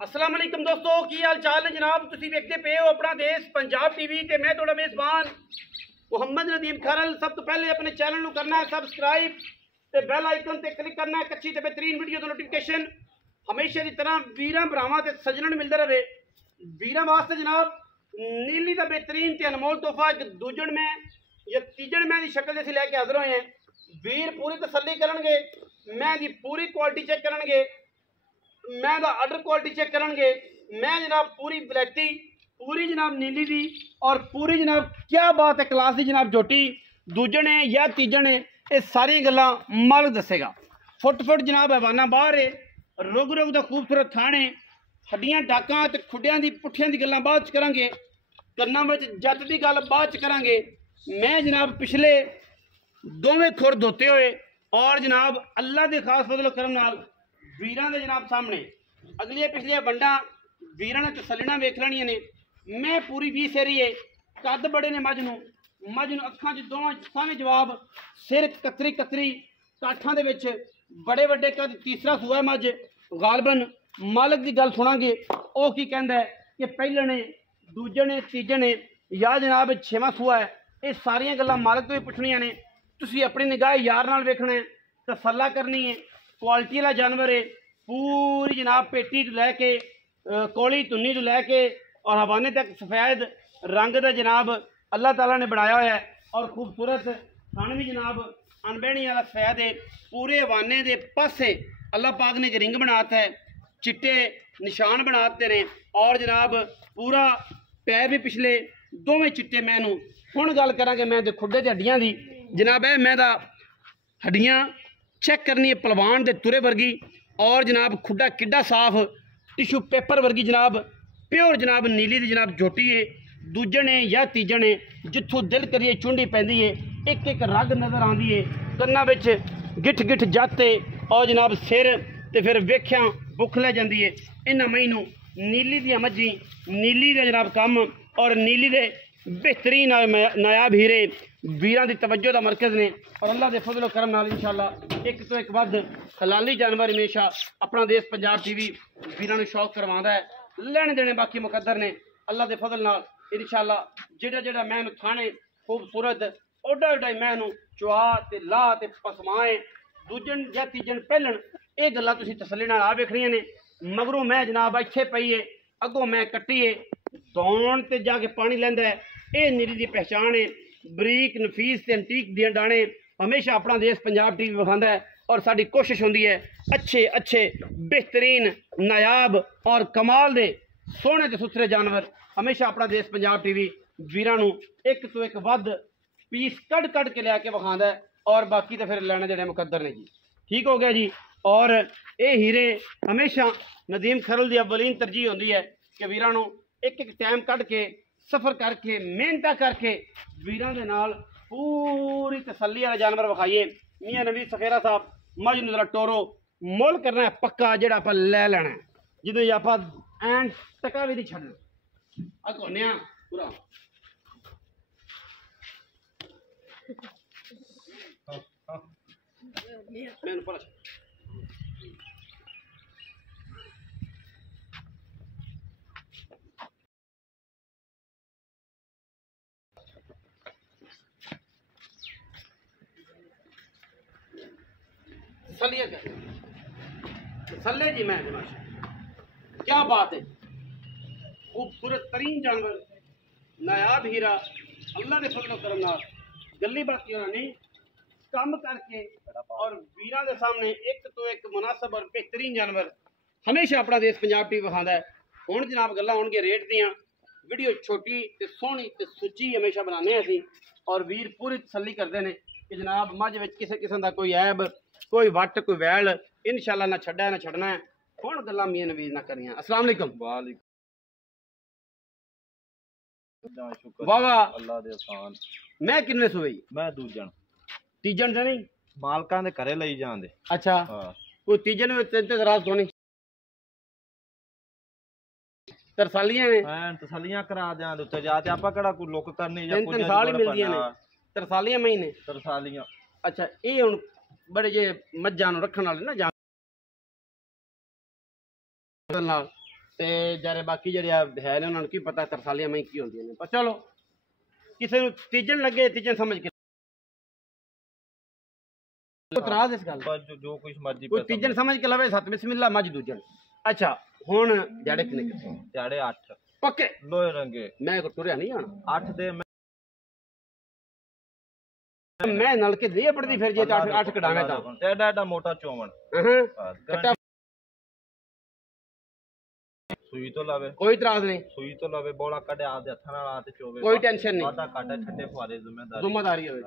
अस्सलाम वालेकुम दोस्तों, की हाल चाल है जनाब। तुसी देखते पे हो अपना देश पंजाब टीवी ते मैं थोड़ा मेज़बान मुहम्मद नदीम खरल। सब तो पहले अपने चैनल को करना है सबसक्राइब ते बेल आइकन ते क्लिक करना है अच्छी ते बेहतरीन वीडियो का नोटिफिकेशन हमेशा की तरह वीरां भरावां ते सजणन मिलता रहे। वीरां वास्ते जनाब नीली का बेहतरीन ते अनमोल तोहफा एक दूजण में या तीजण में की शक्ल जैसी लैके हाजिर होए हैं। वीर पूरी तसल्ली करनगे, मैं दी पूरी क्वालिटी चेक करनगे, मैं दा आर्डर क्वालिटी चेक करनगे। मैं जनाब पूरी वैरायटी पूरी जनाब नीली दी और पूरी जनाब क्या बात है क्लास की जनाब झोटी दूजण है या तीजण है, ये सारी गल्लां मालिक दसेगा। फुट फुट जनाब हवाना बाहर है, रुग रुग दा खूबसूरत थान है, हड्डियां डाकां ते खुड्डियां दी पुट्ठियां दी गल्लां बाद च करांगे, कन्नां विच जट दी गल बाद च करांगे। मैं जनाब पिछले दोवें खुर धोते हुए और जनाब अल्लाह के खास फजल करम नाल वीरां दे जनाब सामने अगलियां पिछलियां बंडा वीरां ने तसल्लीना वेख लैणियां ने। मैं पूरी 20 सेरी है, कद बड़े ने मझ नूं अखां च दोवां सावें जवाब, सिर कतरी कतरी काठां दे विच बड़े वड्डे कद। तीसरा सूआ है मझ, गालबन मालिक की गल सुनांगे वो की कहंदा है कि पहले ने दूजे ने तीजे ने या जनाब छेवां सूआ है। ये सारियां गल्लां मालिक तो भी पुछणियां ने, तुसीं अपनी निगाह यार नाल वेखना है, तसल्ला करनी है। क्वालिटी वाला जानवर है, पूरी जनाब पेटी तो लैके कोली धुन्नी तो लैके और हवाने तक सफेद रंग का जनाब अल्लाह ताला ने बनाया हुआ है। और खूबसूरत थान भी जनाब अनबहनी वाला सफेद है। पूरे हवाने के पासे अल्लाह पाक ने एक रिंग बनाता है, चिट्टे निशान बनाते हैं और जनाब पूरा पैर भी पिछले दोवें चिट्टे। मैनू हुण गल करांगे मैं दे खुड्डे ते हड्डियां दी जनाब है। मैं दा हड्डियां चेक करनी है पलवान दे तुरे वर्गी और जनाब खुड्डा किड्डा साफ टिशू पेपर वर्गी जनाब प्योर जनाब नीली दी जनाब झोटी है। दूजण है या तीजण है, जिथों दिल करिए चुंडी पैंदी है, एक एक रग नज़र आती है, कन्ना विच गिठ गिठ जाते और जनाब सिर ते फिर वेख्या भुख लै जाती है। इन्हां महीनों नीली दियां मझी नीली दे जनाब कम और नीली दे बेहतरीन नायाब हीरे वीरां दी तवज्जो दा मरकज़ ने। और अल्लाह दे फजल करम नाल इंशाअल्लाह एक तो एक वध हलाली जानवर हमेशा अपना देश पंजाब टीवी वीरां नूं शौक करवांदा है। लैण देने बाकी मुकद्दर ने अल्लाह दे फजल नाल इंशाअल्लाह। जेड़ा जेड़ा मैं नूं थाने खूबसूरत ओडा ओडा मैं नूं चुआ ते ला ते पसमाए दूजन या तीजन पहलन ये गल्लां तुसीं तसल्ली नाल आ वेखणियां ने। मगरों मैं जनाब इत्थे पई है, अगों मैं कट्टी है, दौड़ ते जाके पानी लैंदा है। ये नीली दी पहचान है। बरीक नफीस ते एंटीक दियां डाणे हमेशा अपना देश पंजाब टीवी विखांदा है और साडी कोशिश होंदी है अच्छे अच्छे बेहतरीन नायाब और कमाल दे सोहने ते सुथरे जानवर हमेशा अपना देश पंजाब टीवी वीरां नूं एक तो एक वध पीस कढ़ कढ़ के लैके विखांदा है और बाकी तो फिर लैने देने मुकद्दर ने जी। ठीक हो गया जी। और ये हीरे हमेशा नदीम खरल की अव्वलीन तरजीह होंदी है कि वीरां नूं एक एक टाइम कढ़ के सफ़र करके मेहनत करके वीरां दे नाल पूरी तसल्ली वाला जानवर विखाइए। मियाँ नवीद सखेरा साहब मझ नूं जरा टोरो मुल करना है पक्का, जेड़ा आपां लै लैना है, जिदों आपां एन टका भी नहीं छड्डना। अगोने पूरा मैनूं पता तसल्ले जी। मैं क्या बात है, खूबसूरत तरीन जानवर नायाब हीरा अल्लाह के फजल करम नाल गली बाकी उन्होंने कम करके और वीरां दे सामने एक तो एक मुनासिब और बेहतरीन जानवर हमेशा अपना देश पंजाब टीवी विखांदा है। हुण जनाब गल्लां होणगे रेट दियां। वीडियो छोटी ते सोहनी ते सुच्ची हमेशा बनाने असीं और वीर पूरी तसल्ली करते हैं कि जनाब मझ विच किसी किस्म का कोई ऐब कोई वट कोई वैल इंशाअल्लाह ना छड्डा ना छड्डना है। हुण गल्लां मियां नवीद ना करियां। अस्सलाम वालेकुम। वाह वाह अल्लाह दे आसान। मैं किन्ने सुई? मैं दूजन तीजन से नहीं मालकां दे घरे लई जांदे। अच्छा हां कोई तीजन में तेरे ते रात सोनी तरसालियां ने मैं तसल्लियां करा दें उत्ते जाके आपा केड़ा कोई लुक करनी या तीन साल ही मिलदियां ने तरसालियां महीने तरसालियां। अच्छा ये हुण बड़े जे मज्जां नूं रखण वाले ना जान ਤੇ ਜਿਹੜੇ ਬਾਕੀ ਜਿਹੜੇ ਆ ਹੈ ਨੇ ਉਹਨਾਂ ਨੂੰ ਕੀ ਪਤਾ ਤਰਸਾਲੀਆਂ ਮੈਂ ਕੀ ਹੁੰਦੀਆਂ ਨੇ, ਪਰ ਚਲੋ ਕਿਸੇ ਨੂੰ ਤੀਜਣ ਲੱਗੇ ਤੀਜਣ ਸਮਝ ਕੇ ਇਤਰਾਜ਼ ਇਸ ਗੱਲ ਬਸ ਜੋ ਕੁਛ ਮਰਜ਼ੀ ਕੋਈ ਤੀਜਣ ਸਮਝ ਕੇ ਲਵੇ ਸਤ ਬਿਸਮਿਲ੍ਲਾ ਮੱਝ ਦੂਜਣ। ਅੱਛਾ ਹੁਣ ਜੜੇ ਕਿੰਨੇ ਕਿੱਥੇ ਦਿਹਾੜੇ 8 ਪੱਕੇ ਲੋਹੇ ਰੰਗੇ ਮੈਂ ਕੋ ਟੁਰਿਆ ਨਹੀਂ ਆਣਾ 8 ਦੇ ਮੈਂ ਨਲਕੇ ਦੇ ਪੜਦੀ ਫਿਰ ਜੇ 8 ਕਢਾਵੇਂ ਤਾਂ ਐਡਾ ਐਡਾ ਮੋਟਾ ਚੋਵਣ ਕੱਟਾ ਸੂਈ ਤੋਂ ਲਾਵੇ ਕੋਈ ਇਤਰਾਜ਼ ਨਹੀਂ, ਸੂਈ ਤੋਂ ਲਾਵੇ ਬੋਲਾ ਕੱਢੇ ਆਪਦੇ ਹੱਥਾਂ ਨਾਲ ਆ ਤੇ ਚੋਵੇ ਕੋਈ ਟੈਨਸ਼ਨ ਨਹੀਂ, ਵਾਦਾ ਘਾਟਾ ਛੱਡੇ ਫੁਆਰੇ ਜ਼ਿੰਮੇਦਾਰੀ ਹੋਵੇ।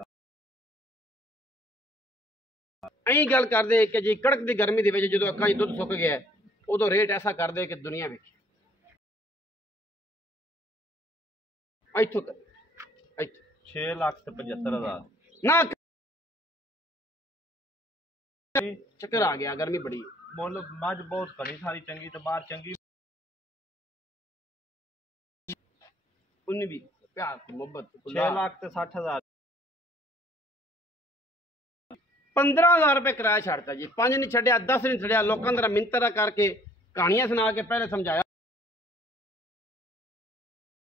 ਐਂ ਗੱਲ ਕਰਦੇ ਕਿ ਜੀ ਕੜਕ ਦੀ ਗਰਮੀ ਦੇ ਵਿੱਚ ਜਦੋਂ ਅੱਖਾਂ 'ਚ ਦੁੱਧ ਸੁੱਕ ਗਿਆ ਉਦੋਂ ਰੇਟ ਐਸਾ ਕਰਦੇ ਕਿ ਦੁਨੀਆ ਵਿੱਚ ਇੱਥੋਂ ਕਰ 6,75,000 ਨਾ ਚੱਕਰ ਆ ਗਿਆ, ਗਰਮੀ ਬੜੀ ਮੁੱਲ ਮੱਝ ਬਹੁਤ ਘਣੀ ਸਾਰੀ ਚੰਗੀ ਤੇ ਬਾਹਰ ਚੰਗੀ 19 ਵੀ ਪਿਆਰ ਮੁਹੱਬਤ 6,60,000 15,000 ਰੁਪਏ ਕਿਰਾਇਆ ਛੱਡਤਾ ਜੀ, 5 ਨਹੀਂ ਛੱਡਿਆ 10 ਨਹੀਂ ਛੱਡਿਆ, ਲੋਕਾਂ ਦਾ ਮਿੰਤਰਾ ਕਰਕੇ ਕਹਾਣੀਆਂ ਸੁਣਾ ਕੇ ਪਹਿਲੇ ਸਮਝਾਇਆ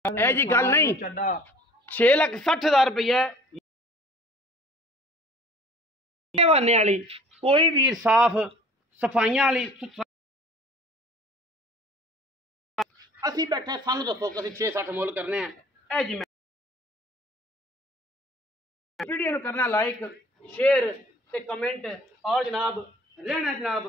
ਇਹ ਜੀ ਗੱਲ ਨਹੀਂ। 6,60,000 ਰੁਪਏ ਬਹਾਨੇ ਵਾਲੀ ਕੋਈ ਵੀਰ ਸਾਫ ਸਫਾਈਆਂ ਵਾਲੀ ਅਸੀਂ ਬੈਠੇ ਸਾਨੂੰ ਦੱਸੋ ਕਿ ਅਸੀਂ 6-60 ਮੁੱਲ ਕਰਨੇ ਆ। ਇਹ ਜੀ ਮੈਂ ਵੀਡੀਓ ਨੂੰ ਕਰਨਾ ਲਾਈਕ ਸ਼ੇਅਰ ਤੇ ਕਮੈਂਟ ਔਰ ਜਨਾਬ ਰਹਿਣਾ ਜਨਾਬ